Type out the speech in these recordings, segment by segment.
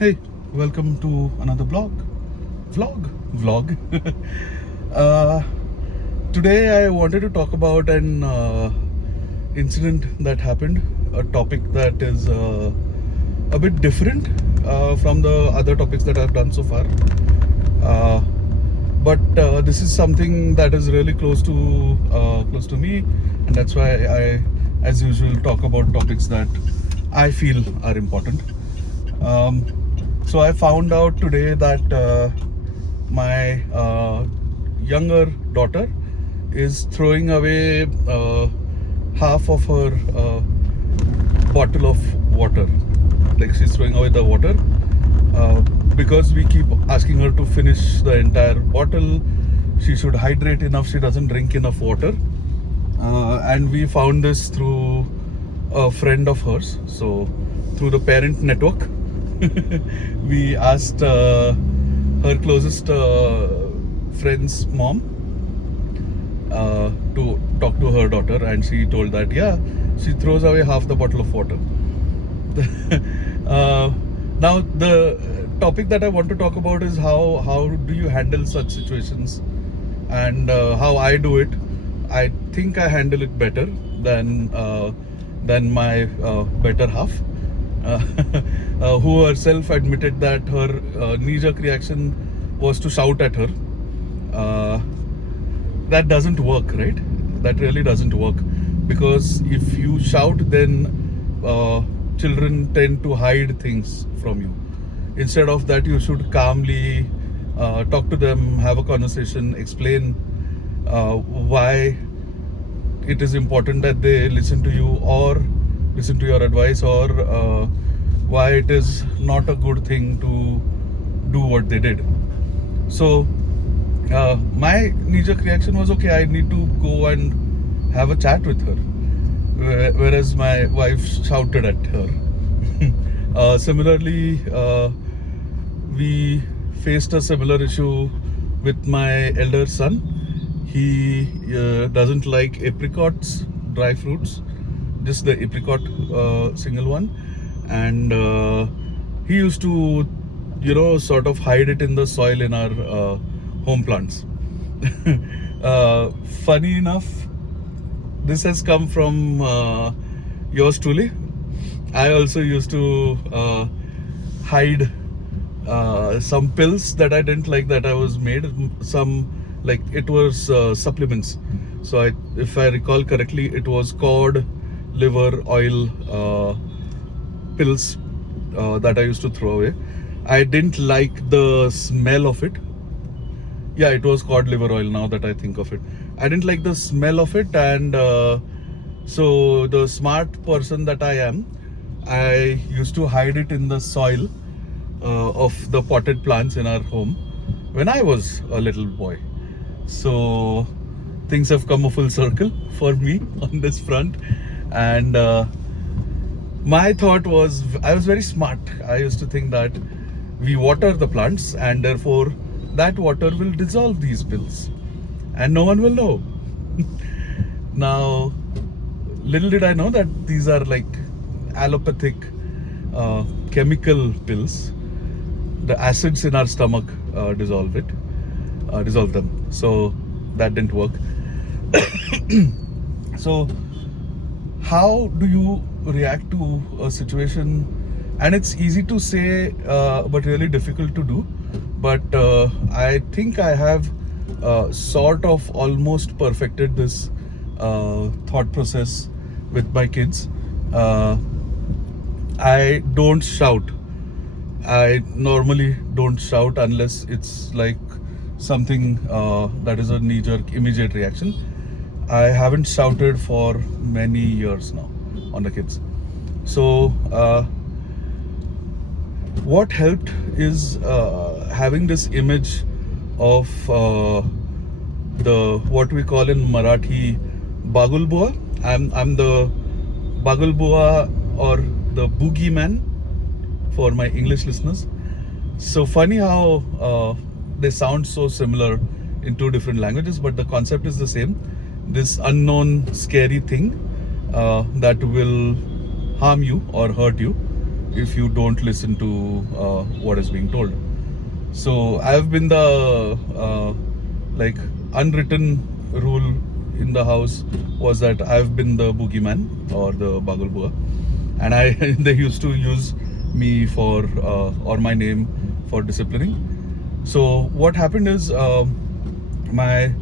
Hey, welcome to another vlog. uh, Today I wanted to talk about an incident that happened, a topic that is a bit different from the other topics that I've done so far. But this is something that is really close to me, and that's why I, as usual, talk about topics that I feel are important. So I found out today that my younger daughter is throwing away half of her bottle of water. Like, she's throwing away the water because we keep asking her to finish the entire bottle. She should hydrate enough. She doesn't drink enough water. And we found this through a friend of hers. So through the parent network, we asked her closest friend's mom to talk to her daughter, and she told that she throws away half the bottle of water. Now the topic that I want to talk about is how do you handle such situations, and how I do it. I think I handle it better than my better half, who herself admitted that her knee-jerk reaction was to shout at her. That doesn't work, right? That really doesn't work, because if you shout, then children tend to hide things from you. Instead of that, you should calmly talk to them, have a conversation, explain why it is important that they listen to you or listen to your advice, or why it is not a good thing to do what they did. So my knee-jerk reaction was, okay, I need to go and have a chat with her, whereas my wife shouted at her. Similarly, we faced a similar issue with my elder son. He doesn't like apricots, dry fruits, just the apricot single one, and he used to, sort of hide it in the soil in our home plants. Funny enough, this has come from yours truly. I also used to hide some pills that I didn't like that I was made. Some, like, it was supplements. So if I recall correctly, it was cod liver oil pills that I used to throw away. I didn't like the smell of it. Yeah, it was cod liver oil, now that I think of it. I didn't like the smell of it, and so the smart person that I am, I used to hide it in the soil of the potted plants in our home when I was a little boy. So things have come a full circle for me on this front, and my thought was, I was very smart. I used to think that we water the plants, and therefore that water will dissolve these pills and no one will know. Now, little did I know that these are like allopathic chemical pills. The acids in our stomach dissolve them. So that didn't work. So how do you react to a situation? And it's easy to say, but really difficult to do. But I think I have sort of almost perfected this thought process with my kids. I don't shout. I normally don't shout unless it's like something that is a knee-jerk immediate reaction. I haven't shouted for many years now on the kids. So what helped is having this image of the, what we call in Marathi, Bagulbua. I'm the Bagulbua, or the boogeyman for my English listeners. So funny how they sound so similar in two different languages, but the concept is the same. This unknown scary thing that will harm you or hurt you. if you don't listen to what is being told. So I've been the like unwritten rule in the house was that I've been the boogeyman or the Bagalbua, and I they used to use me for or my name for disciplining. So what happened is my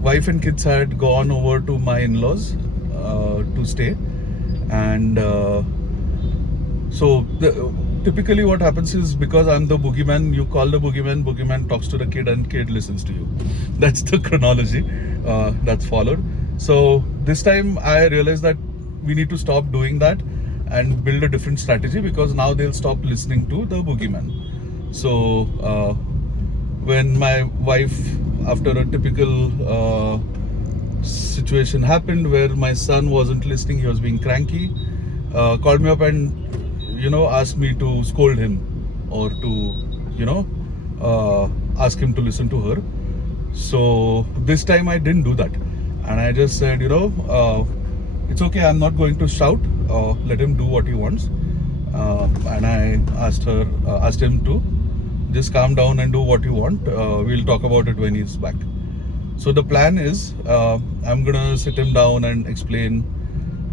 wife and kids had gone over to my in-laws to stay, and so typically what happens is, because I'm the boogeyman, you call the boogeyman, boogeyman talks to the kid, and kid listens to you. That's the chronology that's followed. So this time I realized that we need to stop doing that and build a different strategy, because now they'll stop listening to the boogeyman. So when my wife, after a typical situation happened where my son wasn't listening, he was being cranky, called me up and asked me to scold him or to ask him to listen to her. So this time I didn't do that, and I just said, it's okay, I'm not going to shout, let him do what he wants. And I asked him to just calm down and do what you want. We'll talk about it when he's back. So the plan is, I'm gonna sit him down and explain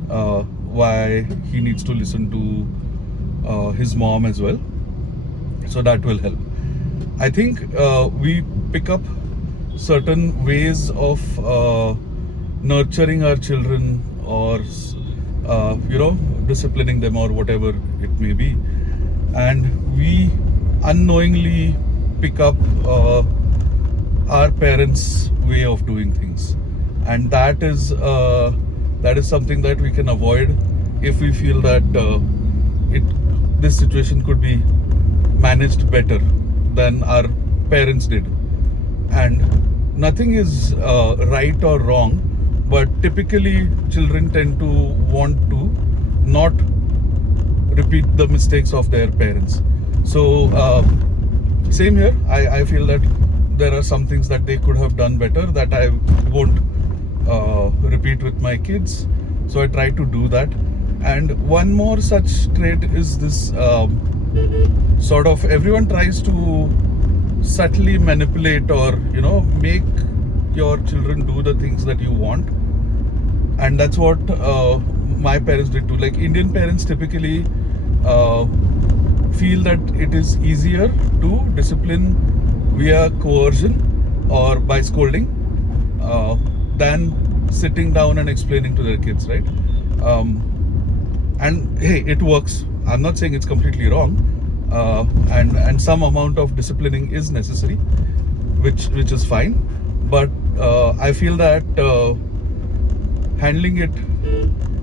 why he needs to listen to his mom as well. So that will help. I think we pick up certain ways of nurturing our children, or disciplining them, or whatever it may be, and we unknowingly pick up our parents' way of doing things, and that is something that we can avoid if we feel that this situation could be managed better than our parents did. And nothing is right or wrong, but typically children tend to want to not repeat the mistakes of their parents. So same here, I feel that there are some things that they could have done better that I won't repeat with my kids. So I try to do that. And one more such trait is this sort of, everyone tries to subtly manipulate or make your children do the things that you want, and that's what my parents did too. Like, Indian parents typically feel that it is easier to discipline via coercion or by scolding than sitting down and explaining to their kids, right? And hey, it works. I'm not saying it's completely wrong, and some amount of disciplining is necessary, which is fine. But I feel that handling it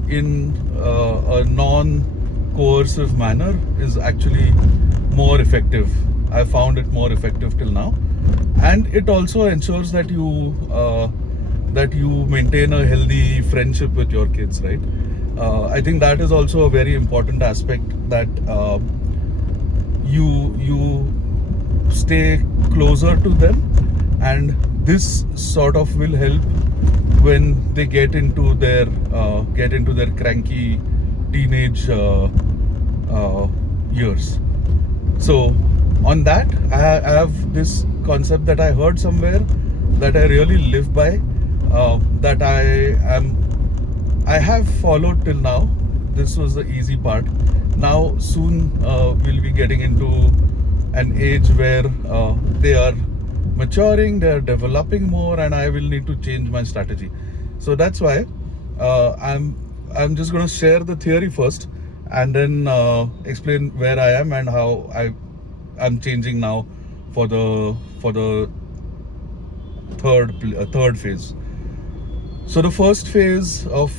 in a non-coercive manner is actually more effective. I found it more effective till now, and it also ensures that you maintain a healthy friendship with your kids, right? I think that is also a very important aspect, that you stay closer to them, and this sort of will help when they get into their cranky teenage years. So on that, I have this concept that I heard somewhere that I really live by, that I have followed till now. This was the easy part. Now soon we'll be getting into an age where they are maturing, they are developing more, and I will need to change my strategy. So that's why I'm just going to share the theory first, and then explain where I am and how I'm changing now for the third phase. So the first phase of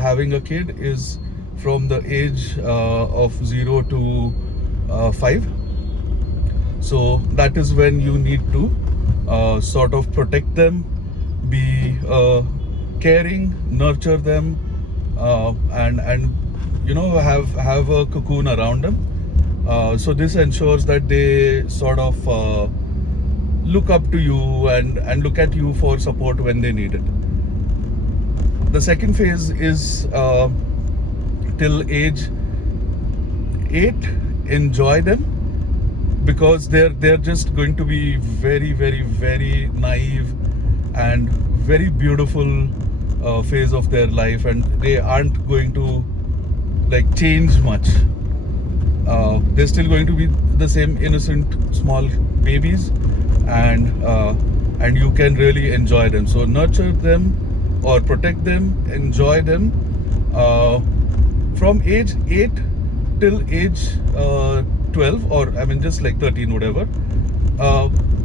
having a kid is from the age of 0 to 5. So that is when you need to sort of protect them, be caring, nurture them, and have a cocoon around them. So this ensures that they sort of look up to you and look at you for support when they need it. The second phase is till age 8, enjoy them, because they're just going to be very, very, very naive and very beautiful phase of their life, and they aren't going to like change much. They're still going to be the same innocent small babies, and you can really enjoy them. So nurture them or protect them, enjoy them, uh, from age 8 till age 12, or I mean just like 13, whatever.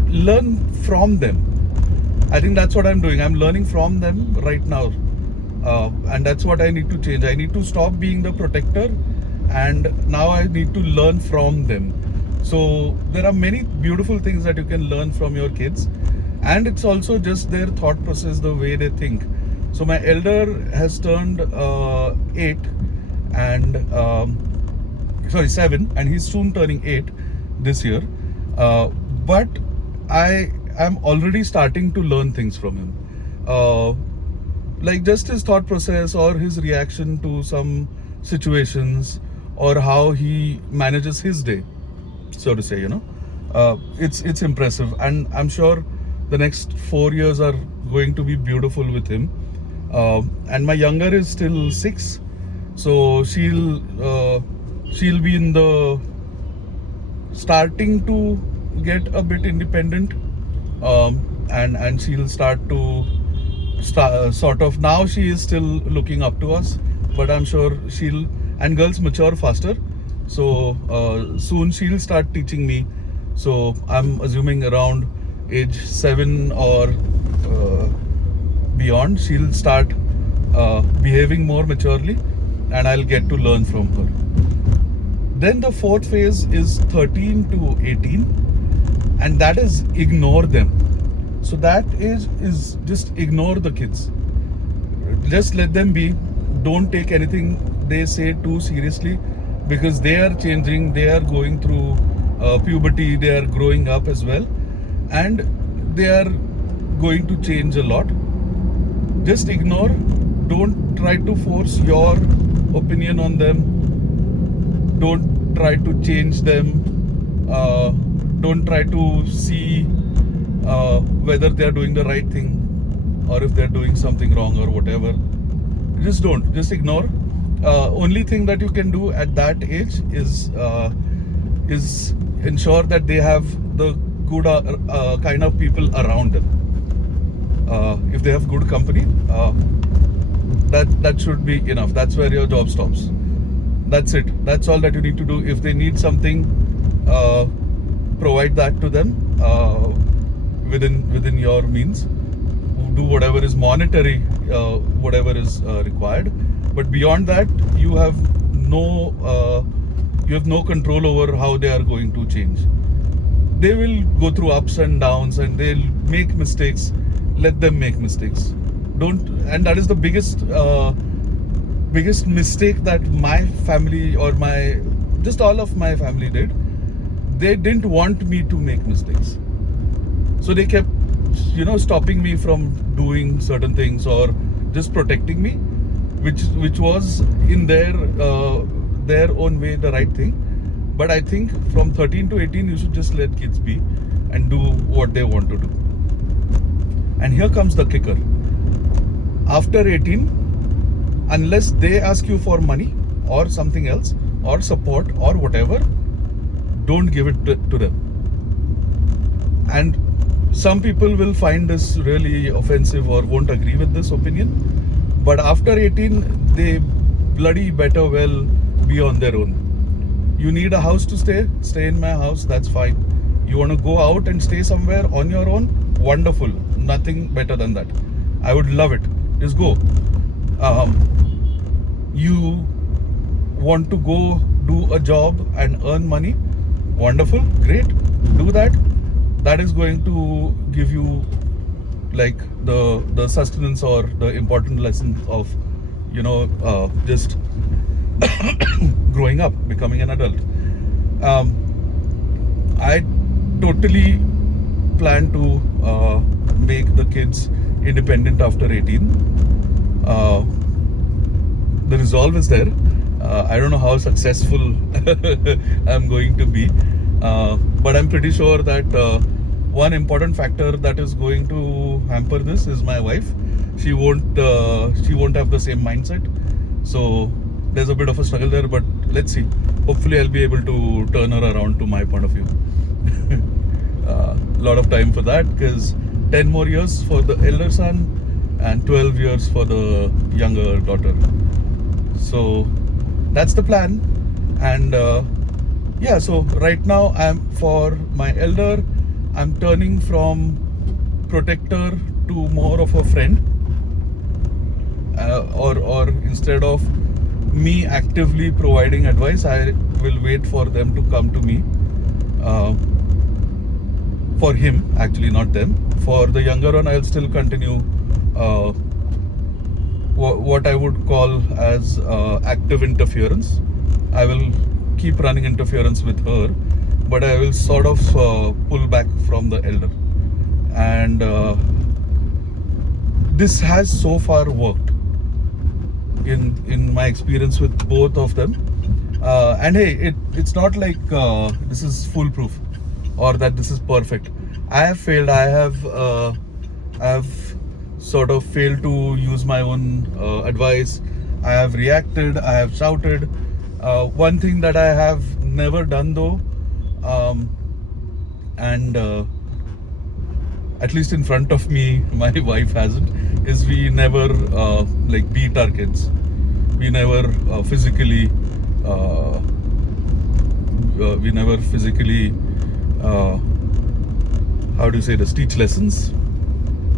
Learn from them. I think that's what I'm doing. I'm learning from them right now. And that's what I need to change. I need to stop being the protector, and now I need to learn from them. So there are many beautiful things that you can learn from your kids, and it's also just their thought process, the way they think. So my elder has turned 8, and sorry, 7, and he's soon turning 8 this year. But I am already starting to learn things from him. Like just his thought process or his reaction to some situations, or how he manages his day, so to say, it's impressive, and I'm sure the next 4 years are going to be beautiful with him. And my younger is still 6, so she'll be in the starting to get a bit independent, and she'll start to sort of, now she is still looking up to us, but I'm sure and girls mature faster, so soon she'll start teaching me. So I'm assuming around age 7 or beyond, she'll start behaving more maturely, and I'll get to learn from her. Then the fourth phase is 13 to 18, and that is ignore them. So that is just ignore the kids. Just let them be. Don't take anything they say too seriously, because they are changing. They are going through puberty. They are growing up as well, and they are going to change a lot. Just ignore. Don't try to force your opinion on them. Don't try to change them. Don't try to see whether they are doing the right thing, or if they're doing something wrong or whatever. Just ignore. Only thing that you can do at that age is ensure that they have the good kind of people around them. If they have good company, that should be enough. That's where your job stops. That's it. That's all that you need to do. If they need something, provide that to them within your means. Do whatever is monetary, whatever is required. But beyond that, you have no control over how they are going to change. They will go through ups and downs, and they'll make mistakes. Let them make mistakes. And that is the biggest mistake that my family, or just all of my family did. They didn't want me to make mistakes, so they kept stopping me from doing certain things, or just protecting me, which was in their own way the right thing. But I think from 13 to 18 you should just let kids be and do what they want to do. And here comes the kicker. After 18, unless they ask you for money or something else, or support or whatever, don't give it to them. And some people will find this really offensive or won't agree with this opinion, but after 18 they bloody better well be on their own. You need a house to stay in my house, that's fine. You want to go out and stay somewhere on your own, wonderful. Nothing better than that. I would love it. Just go. You want to go do a job and earn money, wonderful, great, do that. That is going to give you like the sustenance or the important lessons of just growing up, becoming an adult. I totally plan to make the kids independent after 18. The resolve is there. I don't know how successful I'm going to be, but I'm pretty sure that one important factor that is going to hamper this is my wife. She won't have the same mindset, so there's a bit of a struggle there. But let's see. Hopefully, I'll be able to turn her around to my point of view. Lot of time for that, because 10 more years for the elder son and 12 years for the younger daughter. So that's the plan. And yeah, so right now for my elder, I'm turning from protector to more of a friend, or instead of me actively providing advice, I will wait for them to come to me. For him, actually, not them. For the younger one, I'll still continue what I would call as active interference. I will keep running interference with her, but I will sort of pull back from the elder. And this has so far worked in my experience with both of them. And hey, it's not like this is foolproof or that this is perfect. I have failed. I have sort of failed to use my own advice. I have reacted. I have shouted. One thing that I have never done though, and at least in front of me, my wife hasn't, is we never like beat our kids. We never physically how do you say this, teach lessons?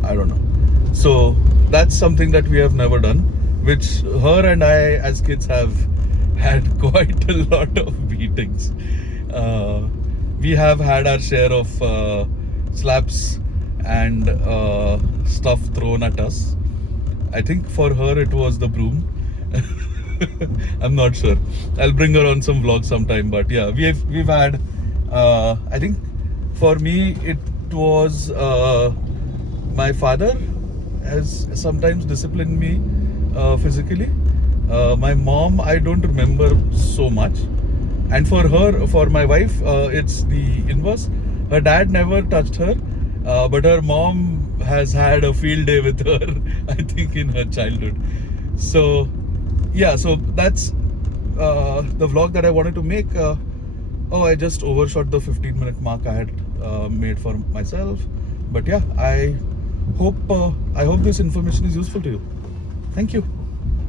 I don't know. So that's something that we have never done, which her and I as kids have had quite a lot of beatings. We have had our share of slaps and stuff thrown at us. I think for her it was the broom. I'm not sure. I'll bring her on some vlog sometime. But yeah, we've had. I think for me it was my father has sometimes disciplined me physically. My mom, I don't remember so much. And for her, for my wife, it's the inverse. Her dad never touched her, but her mom has had a field day with her, I think, in her childhood. So yeah, so that's the vlog that I wanted to make. I just overshot the 15-minute mark I had made for myself. But yeah, I hope this information is useful to you. Thank you.